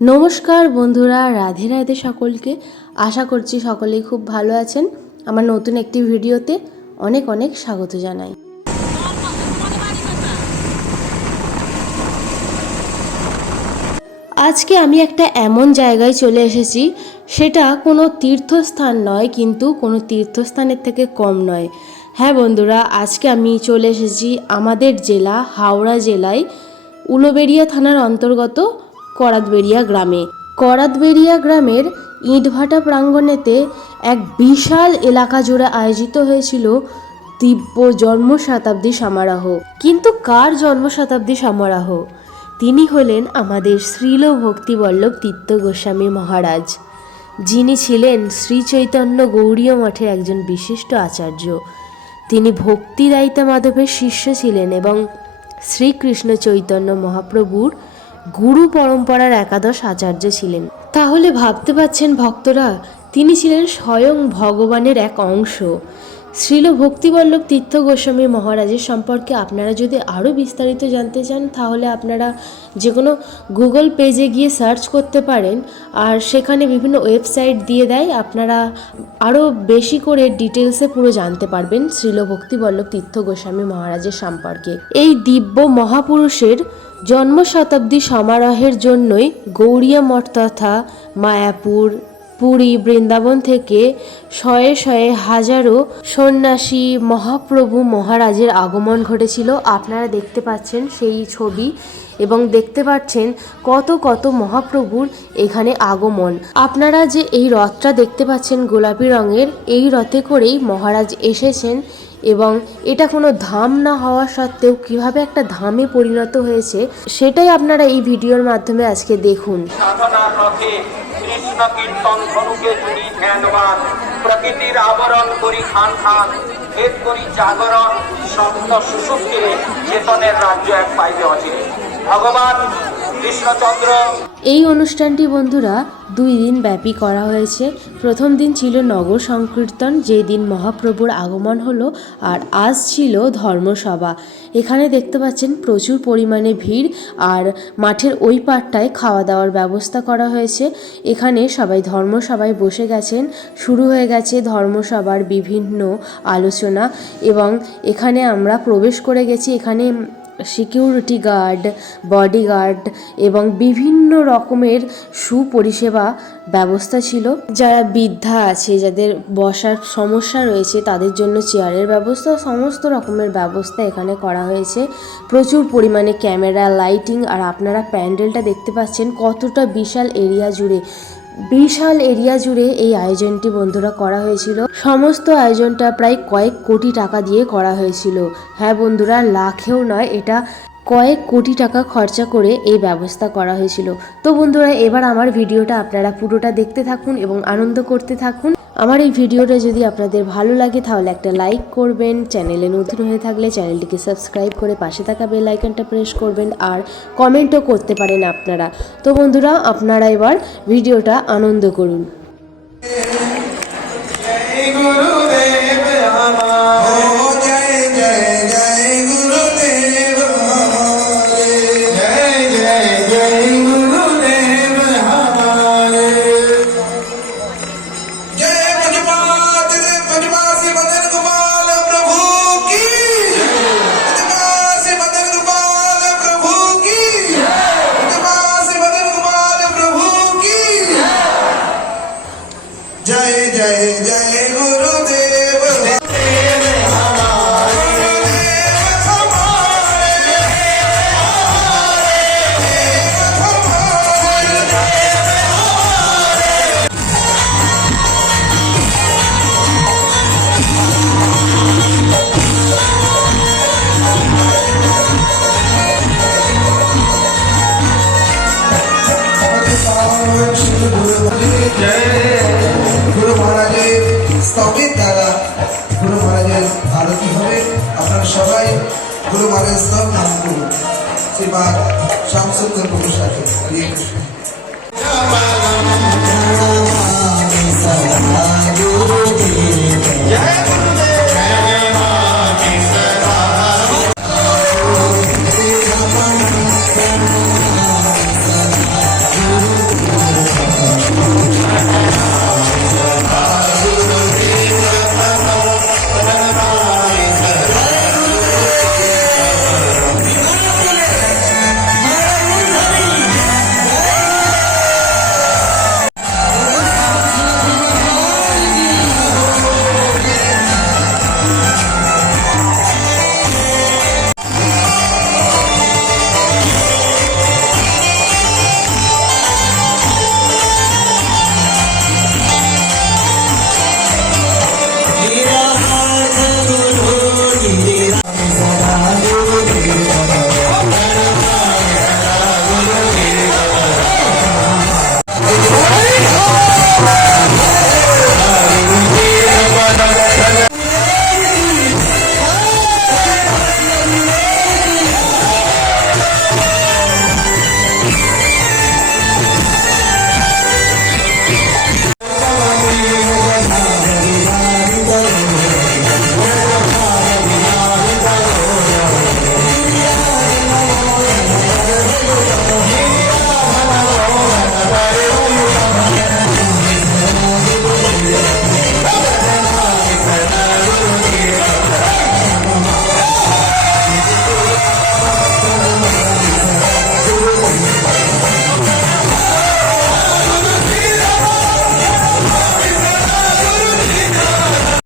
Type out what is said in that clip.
নমস্কার বন্ধুরা, রাধে রাধে সকলকে। আশা করছি সকলেই খুব ভালো আছেন। আমার নতুন একটি ভিডিওতে অনেক অনেক স্বাগত জানাই। আজকে আমি একটা এমন জায়গায় চলে এসেছি, সেটা কোনো তীর্থস্থান নয়, কিন্তু কোনো তীর্থস্থানের থেকে কম নয়। হ্যাঁ বন্ধুরা, আজকে আমি চলে এসেছি আমাদের জেলা হাওড়া জেলায় উলুবেড়িয়া থানার অন্তর্গত করাতবেড়িয়া গ্রামে। করাতবেড়িয়া গ্রামের ইটভাটা প্রাঙ্গণেতে এক বিশাল এলাকা জুড়ে আয়োজিত হয়েছিল দিব্য জন্ম শতাব্দী সমারোহ। কিন্তু কার জন্ম শতাব্দী সমারোহ? তিনি হলেন আমাদের শ্রীল ভক্তিবল্লভ তীর্থ গোস্বামী মহারাজ, যিনি ছিলেন শ্রী চৈতন্য গৌড়ীয় মঠের একজন বিশিষ্ট আচার্য। তিনি ভক্তিদায়িতা মাধবের শিষ্য ছিলেন এবং শ্রীকৃষ্ণ চৈতন্য মহাপ্রভুর গুরু পরম্পরার একাদশ আচার্য ছিলেন। তাহলে ভাবতে পারছেন ভক্তরা, তিনি ছিলেন স্বয়ং ভগবানের এক অংশ। শ্রীল ভক্তিবল্লভ তীর্থ গোস্বামী মহারাজের সম্পর্কে আপনারা যদি আরও বিস্তারিত জানতে চান, তাহলে আপনারা যে কোনো গুগল পেজে গিয়ে সার্চ করতে পারেন, আর সেখানে বিভিন্ন ওয়েবসাইট দিয়ে দেয়। আপনারা আরও বেশি করে ডিটেলসে পুরো জানতে পারবেন শ্রীল ভক্তিবল্লভ তীর্থ গোস্বামী মহারাজের সম্পর্কে। এই দিব্য মহাপুরুষের জন্ম শতাব্দী সমারোহের জন্যই গৌড়ীয় মঠ তথা মায়াপুর, পুরী, বৃন্দাবন থেকে শয়ে শয়ে হাজারো সন্ন্যাসী মহাপ্রভু মহারাজের আগমন ঘটেছিল। আপনারা দেখতে পাচ্ছেন সেই ছবি এবং দেখতে পাচ্ছেন কত কত মহাপ্রভুর এখানে আগমন। আপনারা যে এই রথটা দেখতে পাচ্ছেন গোলাপি রঙের, এই রথে করেই মহারাজ এসেছেন এবং এটা কোনো ধাম না হওয়া সত্ত্বেও কিভাবে একটা ধামে পরিণত হয়েছে সেটাই আপনারা এই ভিডিওর মাধ্যমে আজকে দেখুন। সাধনার রথে কৃষ্ণ কীর্তন ধনুকে জুড়ি ধ্যানবান, প্রকৃতির আবরণ করি খান খান, ভেদ করি জাগরণ, সপ্ত সুষুপ্তি চেতনের রাজ্য এক পাইবে অচিরে। ভগবান কৃষ্ণচন্দ্র। এই অনুষ্ঠানটি বন্ধুরা 2 দিন ব্যাপী করা হয়েছে। প্রথম দিন ছিল নগর সংকীর্তন, যে দিন মহাপ্রভুর আগমন হলো, আর আজ ছিল ধর্মসভা। এখানে দেখতে পাচ্ছেন প্রচুর পরিমাণে ভিড়, আর মাঠের ওই পাড়টায় খাওয়া দাওয়ার ব্যবস্থা করা হয়েছে। এখানে সবাই ধর্মসভায় বসে গেছেন। শুরু হয়ে গেছে ধর্মসভার বিভিন্ন আলোচনা এবং এখানে আমরা প্রবেশ করে গেছি। এখানে সিকিউরিটি গার্ড, বডিগার্ড এবং বিভিন্ন রকমের সুপরিষেবা ব্যবস্থা ছিল। যারা বৃদ্ধা আছে, যাদের বসার সমস্যা রয়েছে, তাদের জন্য চেয়ারের ব্যবস্থা, সমস্ত রকমের ব্যবস্থা এখানে করা হয়েছে। প্রচুর পরিমাণে ক্যামেরা, লাইটিং, আর আপনারা প্যান্ডেলটা দেখতে পাচ্ছেন কতটা বিশাল এরিয়া জুড়ে। বিশাল এরিয়া জুড়ে এই আয়োজনটি বন্ধুরা করা হয়েছিল। সমস্ত আয়োজনটা প্রায় কয়েক কোটি টাকা দিয়ে করা হয়েছিল। হ্যাঁ বন্ধুরা, লাখেও নয়, এটা কয়েক কোটি টাকা খরচা করে এই ব্যবস্থা করা হয়েছিল। তো বন্ধুরা, এবার আমার ভিডিওটা আপনারা পুরোটা দেখতে থাকুন এবং আনন্দ করতে থাকুন। আমার এই ভিডিওটা যদি আপনাদের ভালো লাগে তাহলে একটা লাইক করবেন, চ্যানেলে নতুন হয়ে থাকলে চ্যানেলটিকে সাবস্ক্রাইব করে পাশে থাকা বেল আইকনটা প্রেস করবেন, আর কমেন্টও করতে পারেন আপনারা। তো বন্ধুরা, আপনারা এবার ভিডিওটা আনন্দ করুন। গুরু মহারাজের স্তবের দ্বারা গুরু মহারাজের আরতি হবে। আপনারা সবাই গুরু মহারাজের স্তব নাম করুন। শ্রীমান শামসুন্দর প্রভুর সাথে।